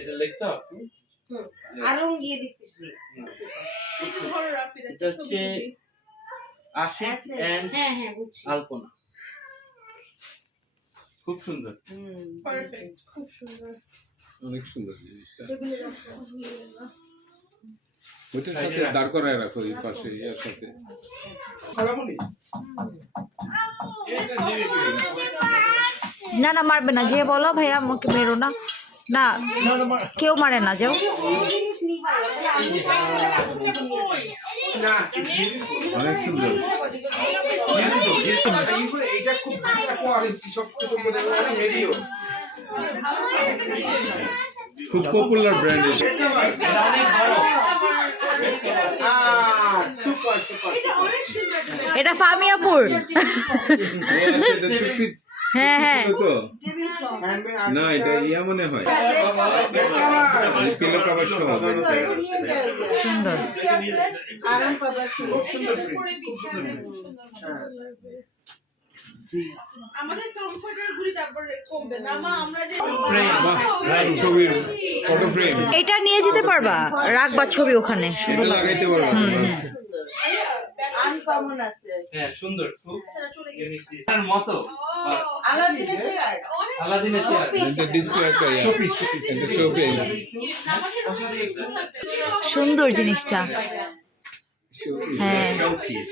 এটা লেখছো আরং গিয়ে দেখতেছি এটা হচ্ছে আশিক এন্ড হ্যাঁ হ্যাঁ আলপনা খুব সুন্দর পারফেক্ট খুব সুন্দর অনেক সুন্দর জিনিসটা ওইটার সাথে দাঁড় করায় রাখো এই পাশে এর সাথে। না না মারবে না। যে বলো ভাইয়া আমাকে মেরো না। না কেউ মারে না যাও। অনেক সুন্দর। এইটা খুব পপুলার ব্র্যান্ড এটা। এটা অনেক বড় আহ সুপার সুপার অনেক সুন্দর এটা ফামিয়াপুর। হ্যাঁ হ্যাঁ। না এটা ইয়া মনে হয়। আরাম খুব সুন্দর। Print, করে খুব সুন্দর আমাদের কমফোর্টের ঘুরি তারপরে কমবে না। মা আমরা যে ছবির ফটো ফ্রেম এটা নিয়ে যেতে পারবা? রাখবা ছবি ওখানে। এটা লাগাইতে পারবা। আনকমন আছে। হ্যাঁ সুন্দর খুব তার মতো। আলাদিনের চেয়ার আলাদিনের চেয়ার এটা ডিসপ্লে একটা শোপিস এটা শোপিস সুন্দর জিনিসটা। হ্যাঁ। Showpiece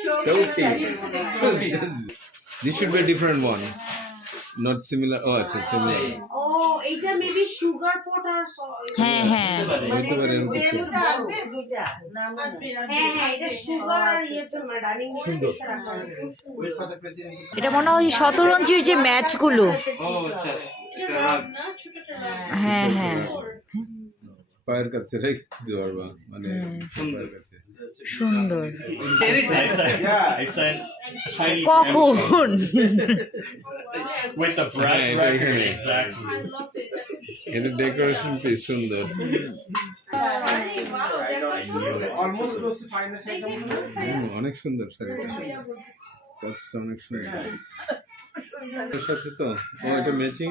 This should be a different one. Not similar. Oh, আচ্ছা similar. ও এইটা মেবি সুগার পট আর হ্যাঁ হ্যাঁ হতে পারে এরকম কিছু। হ্যাঁ হ্যাঁ এটা সুগার আর ইয়ে তো ডাইনিং সুন্দর। ওয়েট ফর দ্য প্রেসিডেন্ট এটা মনে হয় শতরঞ্জির যে ম্যাটগুলো ও আচ্ছা এটা। না ছোটটা রাগ। হ্যাঁ হ্যাঁ পায়ের কাছে রেখে দিতে পারবা মানে। পায়ের কাছে। সুন্দর। কখন? It. এটা ডেকোরেশন পিস সুন্দর। অনেক সুন্দর শাড়িটা। কাজটা অনেক সুন্দর সাথে তো ও এটা ম্যাচিং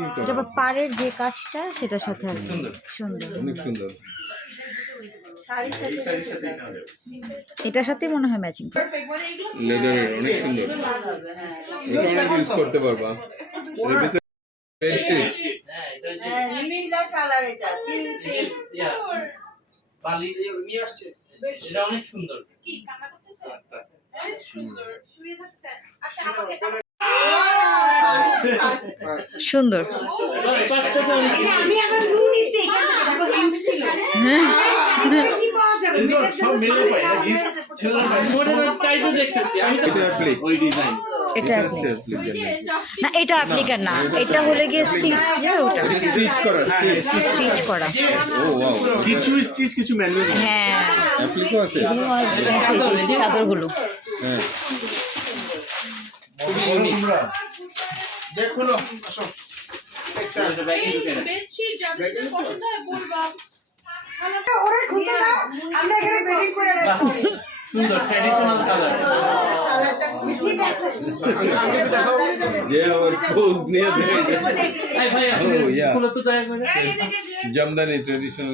পাড়ের যে কাজটা সেটার সাথে আর। সুন্দর। সুন্দর। অনেক সুন্দর। এটার সাথে মনে হয় ম্যাচিং লেদারের অনেক সুন্দর। এটা অনেক ইউজ করতে পারবা। এর ভিতরে বেডশিট হ্যাঁ এটা হচ্ছে নীল কালার এটা তিন তিন। বালিশ নিয়ে আসছে এটা অনেক সুন্দর। কি কান্না করতেছে? সুন্দর। শুয়ে থাকতে আচ্ছা, আমাকে সুন্দর। এটা না এটা অ্যাপ্লিকার না। এটা হলে গিয়ে স্টিচ ওটা স্টিচ করা স্টিচ করা। ও ওয়াও। কিছু স্টিচ কিছু ম্যানুয়াল হ্যাঁ। অ্যাপ্লিকও আছে। চাদরগুলো। হ্যাঁ। খুবই ইউনিক দেখো আসো। হয় বলবা। ওরা খুঁজে দাও আমরা এখানে বেডিং করে সুন্দর ট্র্যাডিশনাল কালার. খুলো জামদানি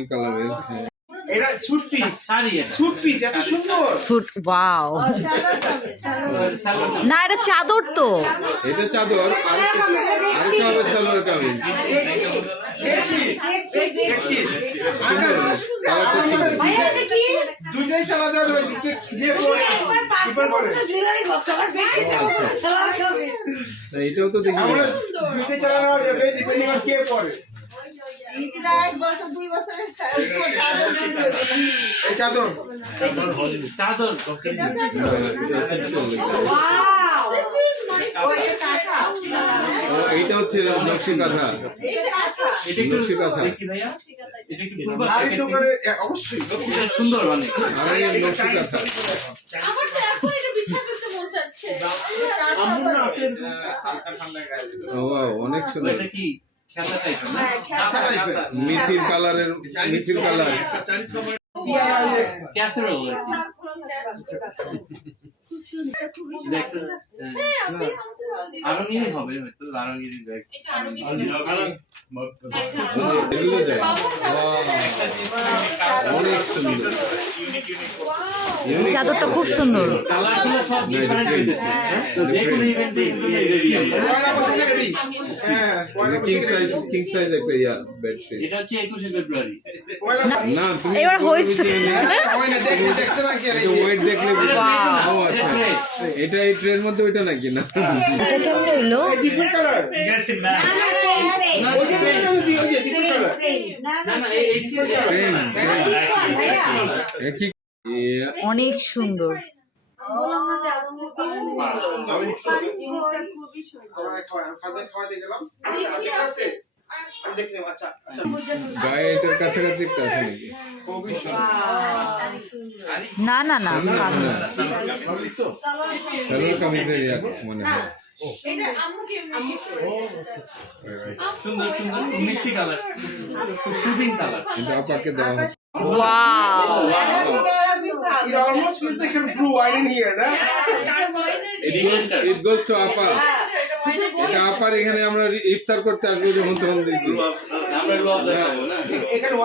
কালারের এটা suit piece sari suit piece এত সুন্দর। সুট ওয়াও না এটা চাদর তো। এটা চাদর আর আরেকটা হবে সালোয়ার কামিজ। কি? দুইটাই চালা দেওয়া যাবে যে না, এটাও তো দেখি। দুইটাই চালা দেওয়া যাবে ডিপেন্ডিং অন কে পরে। এইটা হচ্ছে নকশি কাঁথা নকশি কাঁথা অবশ্যই। সুন্দর অনেক নকশি কাঁথা মন অনেক সুন্দর। হ্যাঁ মিথির কালারের মিথির কালার। ক্যাসেরোল হ্যাঁ। হবে হয়তো ব্যাগ চাদরটা খুব সুন্দর। কালারগুলো সব ডিফারেন্ট। তো যে কোনো ইভেন্টে হ্যাঁ কিং সাইজ কিং সাইজ একটা ইয়া বেডশিট এটা হচ্ছে একুশে ফেব্রুয়ারি। না তুমি এবার হয়েছে। হয় না দেখ দেখছে না কি আর এই এটা যে। ওয়েট দেখলে Wow. ও আচ্ছা। এটা এই মধ্যে ওইটা নাকি না? এটা কেমন ডিফারেন্ট কালার এই এই অনেক সুন্দর গেলাম। আচ্ছা আচ্ছা আচ্ছা আছে না না না কামিজ। সালোয়ার কামিজের মনে হয়। এটা আম্মুকে এমনি সুন্দর সুন্দর। মিষ্টি কালার। খুব সুদিং কালার। কিন্তু আপাকে দেওয়া হচ্ছে wow It almost feels like a blue wine in here, না? ইট goes to Appa. এটা আপার এখানে আমরা ইফতার করতে আসব যখন তখন না? এখানে